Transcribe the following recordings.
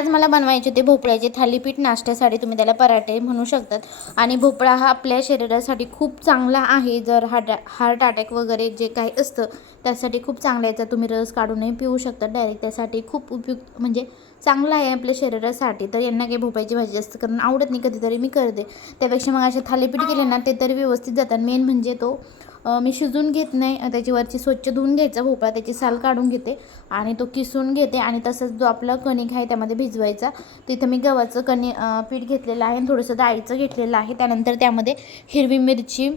आज मला बनवायचे होते भोपळ्याचे थालीपीठ नाश्त्यासाठी तुम्ही त्याला पराठे म्हणू शकतात. आणि भोपळा हा आपल्या शरीरासाठी खूप चांगला आहे. जर हार्ट हार्ट अटॅक वगैरे जे काही असतं त्यासाठी खूप चांगला याचा तुम्ही रस काढूनही पिऊ शकता. डायरेक्ट त्यासाठी खूप उपयुक्त म्हणजे चांगला आहे आपल्या शरीरासाठी. तर यांना काही भोपळ्याची भाजी जास्त करून आवडत नाही. कधीतरी मी करते. त्यापेक्षा मग असे थालीपीठ केले ना ते तरी व्यवस्थित जातात. मेन म्हणजे तो मी शिजून घेत नाही. त्याची वरची स्वच्छ धुवून घ्यायचा भोपळा त्याची साल काढून घेते आणि तो किसून घेते आणि तसंच जो आपला कणिक आहे त्यामध्ये भिजवायचा. तिथं मी गव्हाचं कणी पीठ घेतलेलं आहे आणि थोडंसं डाळीचं घेतलेलं आहे. त्यानंतर त्यामध्ये हिरवी मिरची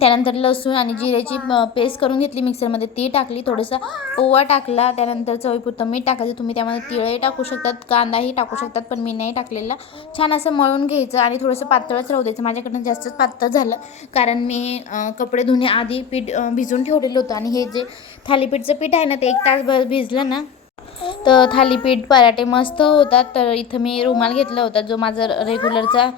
त्यानंतर लसूण आणि जिऱ्याची पेस्ट करून घेतली मिक्सरमध्ये. ती टाकली थोडंसं ओवा टाकला. त्यानंतर चवीपुरतं मीठ टाकायचं. तुम्ही त्यामध्ये तिळही टाकू शकतात कांदाही टाकू शकतात पण मी नाही टाकलेला. छान असं मळून घ्यायचं आणि थोडंसं पातळच राहू द्यायचं. माझ्याकडनं जास्तच पातळ झालं. कारण मी कपडे कपडे धुण्याआधी पीठ भिजून ठेवलेलं होतं. आणि हे जे थालीपीठचं पीठ आहे ना ते एक तासभर भिजलं ना तर थालीपीठ पराठे मस्त होतात. तर इथं मी रुमाल घेतला होता जो माझा रेग्युलरचा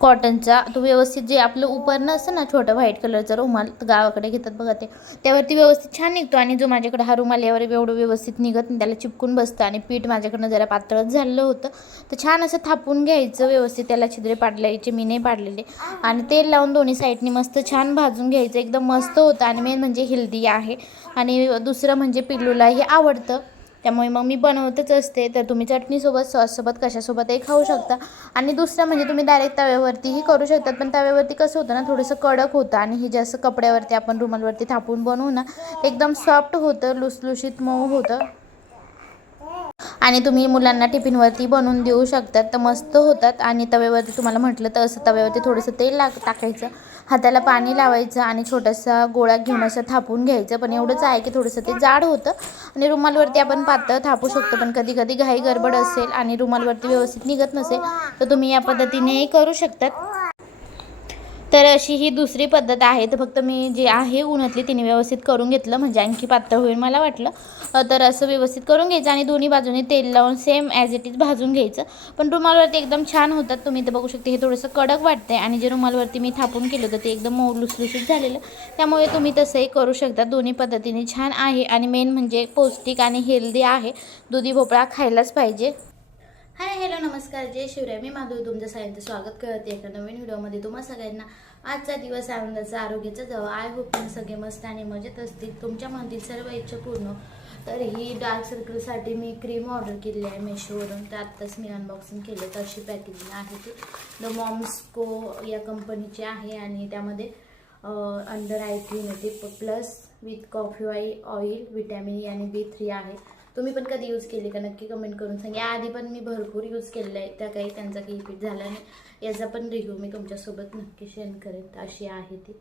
कॉटनचा तो व्यवस्थित जे आपलं उपरणं असतं ना छोटं व्हाईट कलरचा रुमाल गावाकडे घेतात बघा ते त्यावरती व्यवस्थित छान निघतो. आणि जो माझ्याकडे हा रुमाल यावर एवढं व्यवस्थित निघत नाही. त्याला चिपकून बसतं आणि पीठ माझ्याकडनं जरा पातळच झालं होतं. तर छान असं थापून घ्यायचं व्यवस्थित. त्याला छिद्रे पाडल्याचे मी नाही पाडलेले. आणि तेल लावून दोन्ही साईडनी मस्त छान भाजून घ्यायचं. एकदम मस्त होतं आणि मेन म्हणजे हेल्दी आहे. आणि दुसरं म्हणजे पिल्लूला हे आवडतं. त्यामुळे मग मी बनवतच असते. तर तुम्ही चटणीसोबत सॉससोबत कशासोबतही खाऊ शकता. आणि दुसरं म्हणजे तुम्ही डायरेक्ट तव्यावरतीही करू शकतात. पण तव्यावरती कसं होतं ना थोडंसं कडक होतं. आणि हे जास्त कपड्यावरती आपण रुमालवरती थापून बनवू ना एकदम सॉफ्ट होतं लुसलुशीत मऊ होतं. आणि तुम्ही मुलांना टिफिनवरती बनवून देऊ शकतात. तर मस्त होतात. आणि तव्यावरती तुम्हाला म्हटलं तर असं तव्यावरती थोडंसं तेल लाग टाकायचं. हाताला पाणी लावायचं आणि छोटासा गोळा घेऊन असं थापून घ्यायचं. पण एवढंच आहे की थोडंसं ते जाड होतं. आणि रुमालवरती आपण पातळ थापू शकतो पण कधी कधी घाई गडबड असेल आणि रुमालवरती व्यवस्थित निघत नसेल तर तुम्ही या पद्धतीनेही करू शकतात. तर अशी ही दुसरी पद्धत आहे. तर फक्त मी जे आहे उन्हातली तिने व्यवस्थित करून घेतलं. म्हणजे आणखी पातळ होईल मला वाटलं. तर असं व्यवस्थित करून घ्यायचं आणि दोन्ही बाजूने तेल लावून सेम ॲज इट इज भाजून घ्यायचं. पण रुमालवरती एकदम छान होतात. तुम्ही तर बघू शकता हे थोडंसं कडक वाटतंय आणि जे रुमालवरती मी थापून केलं होतं ते एकदम मऊ लुसलुशीत झालेलं. त्यामुळे तुम्ही तसंही करू शकता. दोन्ही पद्धतीने छान आहे. आणि मेन म्हणजे पौष्टिक आणि हेल्दी आहे. दुधी भोपळा खायलाच पाहिजे. हाय हॅलो नमस्कार. जय शिवराय. मी माधुरी. तुमचं सगळ्यांचं स्वागत करते एका नवीन व्हिडिओमध्ये. तुम्हा सगळ्यांना आजचा दिवस आनंदाचा आरोग्याचा जवळ. आय होप तुम्ही सगळे मस्त आणि मजेत असतील. तुमच्या मनातील सर्व इच्छा पूर्ण तर ही डार्क सर्कलसाठी मी क्रीम ऑर्डर केली आहे मेशोवरून तर आत्ताच मी अनबॉक्सिंग केलं तर अशी पॅकेजिंग आहे ती. द मॉम्सको या कंपनीची आहे आणि त्यामध्ये अंडर आय क्रीम येते plus with coffee oil oil vitamin आणि बी थ्री आहे. तुम्ही पण कधी यूज केली का? नक्की कमेंट करून सांगा. आधी पण मी भरपूर यूज केलेलं आहे. त्या काही त्यांचा काही इफेक्ट झाला नाही. याचा पण रिव्ह्यू मी तुमच्यासोबत नक्की शेअर करेन. अशी आहे ती.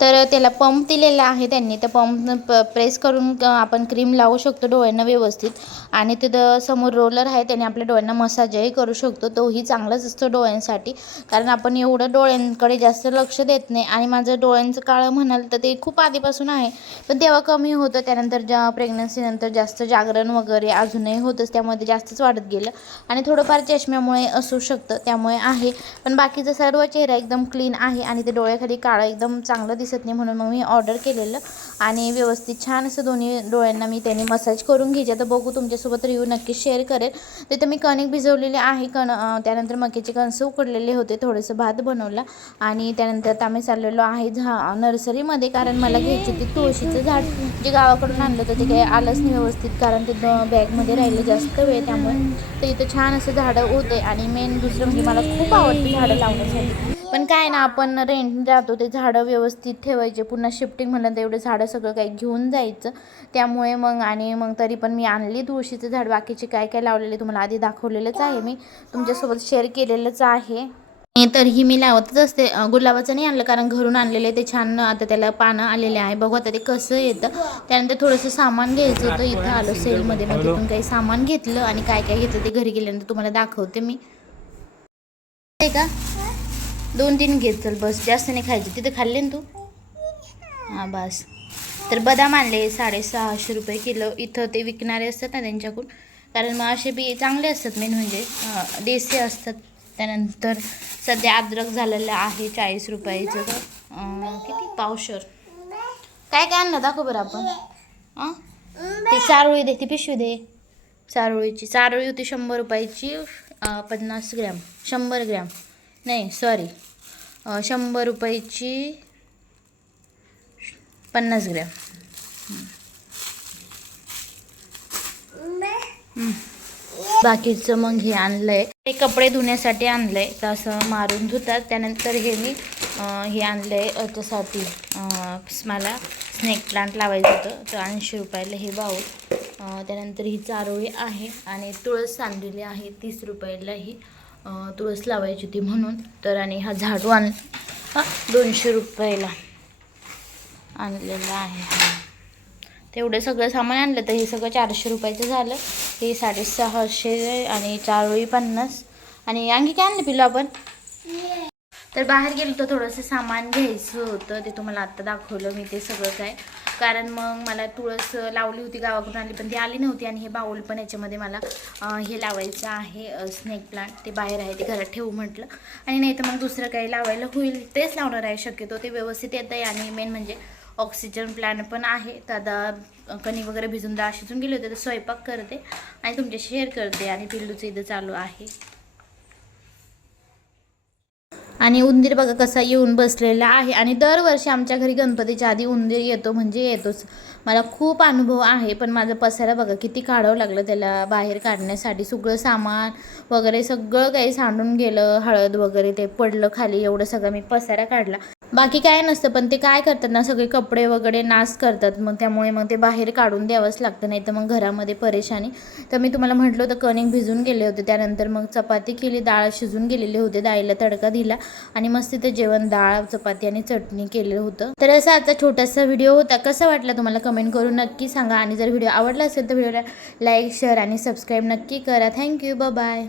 तर त्याला पंप दिलेला आहे त्यांनी. त्या पंप प्रेस करून आपण क्रीम लावू शकतो डोळ्यांना व्यवस्थित. आणि तिथं समोर रोलर आहे त्याने आपल्या डोळ्यांना मसाजही करू शकतो. तोही चांगलाच असतो डोळ्यांसाठी. कारण आपण एवढं डोळ्यांकडे जास्त लक्ष देत नाही. आणि माझं डोळ्यांचं काळं म्हणाल तर ते खूप आधीपासून आहे. पण तेव्हा कमी होतं. त्यानंतर ज्या प्रेग्नन्सीनंतर जास्त जागरण वगैरे अजूनही होतंच. त्यामध्ये जास्तच वाढत गेलं. आणि थोडंफार चष्म्यामुळे असू शकतं. त्यामुळे आहे. पण बाकीचा सर्व चेहरा एकदम क्लीन आहे. आणि ते डोळ्याखाली काळं एकदम चांगलं दिसतं. नाही म्हणून मग मी ऑर्डर केलेलं. आणि व्यवस्थित छान असं दोन्ही डोळ्यांना मी त्याने मसाज करून घ्यायचे तर बघू तुमच्यासोबत रिव्ह्यू नक्की शेअर करेल. तिथं मी कणिक भिजवलेले आहे. कण त्यानंतर मक्याचे कणसं उकडलेले होते. थोडंसं भात बनवला. आणि त्यानंतर आता आम्ही चाललेलो आहे झा नर्सरीमध्ये. कारण मला घ्यायची ती तुळशीचं झाड जे गावाकडून आणलं होतं ते काही आलंच नाही व्यवस्थित. कारण ते द- बॅगमध्ये राहिलं जास्त वेळ त्यामुळे. तर इथं छान असं झाडं होते. आणि मेन दुसरं म्हणजे मला खूप आवडते झाडं लावण्यासाठी. पण काय ना आपण रेंट जातो. ते झाडं व्यवस्थित ठेवायचे. पुन्हा शिफ्टिंग म्हणलं तर एवढं झाडं सगळं काही घेऊन जायचं. त्यामुळे मग आणि मग तरी पण मी आणली तुळशीचं झाड. बाकीचे काय काय लावलेले तुम्हाला आधी दाखवलेलंच आहे मी. तुमच्यासोबत शेअर केलेलंच आहे. तरीही मी लावतच असते. गुलाबाचं नाही आणलं कारण घरून आणलेलं आहे. ते छान आता त्याला पानं आलेले आहे. बघू आता ते कसं येतं. त्यानंतर थोडंसं सामान घ्यायचं होतं. इथं आलो सेलमध्ये. मग तिथून काही सामान घेतलं आणि काय काय घेतलं ते घरी गेल्यानंतर तुम्हाला दाखवते मी. का? दोन तीन घेत चल बस. जास्त नाही खायचे. तिथे खाल्ले ना तू? हां बस. तर बदाम आणले साडेसहाशे रुपये किलो. इथं ते विकणारे असतात ना त्यांच्याकडून. कारण मग असे बी चांगले असतात मेन म्हणजे देसी असतात. त्यानंतर सध्या अद्रक झालेलं आहे चाळीस रुपयाचं. तर किती? पावशर. काय काय आणलं दाखव बरं आपण. हां ती चारोळी दे ती पिशवी दे. चारोळीची. चारोळी होती शंभर रुपयाची पन्नास ग्रॅम. शंभर ग्रॅम. नाही सॉरी शंभर रुपयाची पन्नास ग्रॅम. बाकीचं मग हे आणलंय. ते कपडे धुण्यासाठी आणलंय. तर असं मारून धुतात. त्यानंतर हे मी हे आणलंय याच्यासाठी मला स्नेक प्लांट लावायचं होतं. तर ऐंशी रुपयाला हे बाऊल त्यानंतर ही चारोळी आहे आणि तुळस सांडलेली आहे. तीस रुपयाला ही तुळस लावायची होती म्हणून. तर आणि हा झाडू आण हा दोनशे रुपयाला. आणलेलं आहे. तेवढं सगळं सामान आणलं तर हे सगळं चारशे रुपयाचं झालं. हे साडेसहाशे आणि चारोळी पन्नास. आणि आणखी काय आणलं पिलो आपण? तर बाहेर गेलो तर थोडंसं सामान घ्यायचं होतं. ते तुम्हाला आत्ता दाखवलं मी ते सगळं काय. कारण मग मला तुळस लावली होती गावाकडून आली पण ती आली नव्हती आणि हे बाऊल पण याच्यामध्ये मला हे लावायचं आहे स्नेक प्लांट ते बाहेर आहे ते घरात ठेवू म्हटलं. आणि नाही तर मग दुसरं काही लावायला होईल तेच लावणार आहे शक्यतो. ते व्यवस्थित येतं आहे आणि मेन म्हणजे ऑक्सिजन प्लॅन पण आहे. दादा कणी वगैरे भिजून डाळ शिजून गेले होते तर स्वयंपाक करते आणि तुमच्याशी शेअर करते आणि पिल्लूचं इथं चालू आहे. आणि उंदीर बघा कसा येऊन बसलेला आहे. आणि दरवर्षी आमच्या घरी गणपतीच्या आधी उंदीर येतो म्हणजे येतोच. मला खूप अनुभव आहे पण माझं पसारा बघा किती काढावं लागलं त्याला बाहेर काढण्यासाठी. सगळं सामान वगैरे सगळं काही सांडून गेलं हळद वगैरे ते पडलं खाली एवढं सगळं मी पसारा काढला. बाकी काय नसतं पण ते काय करतात ना सगळे कपडे वगैरे नाश करतात. मग त्यामुळे मग ते बाहेर काढून द्यावंच लागतं नाही तर मग घरामध्ये परेशानी. तर मी तुम्हाला म्हटलं होतं कणिक भिजून गेले होते. त्यानंतर मग चपाती केली डाळ शिजून गेलेले होते. डाळीला तडका दिला आणि मस्त ते जेवण डाळ चपाती आणि चटणी केलं होतं. तर असा आजचा छोटासा व्हिडिओ होता. कसा वाटला तुम्हाला कमेंट करून नक्की सांगा. आणि जर व्हिडिओ आवडला असेल तर व्हिडिओला लाईक शेअर आणि सबस्क्राईब नक्की करा. थँक्यू. बाय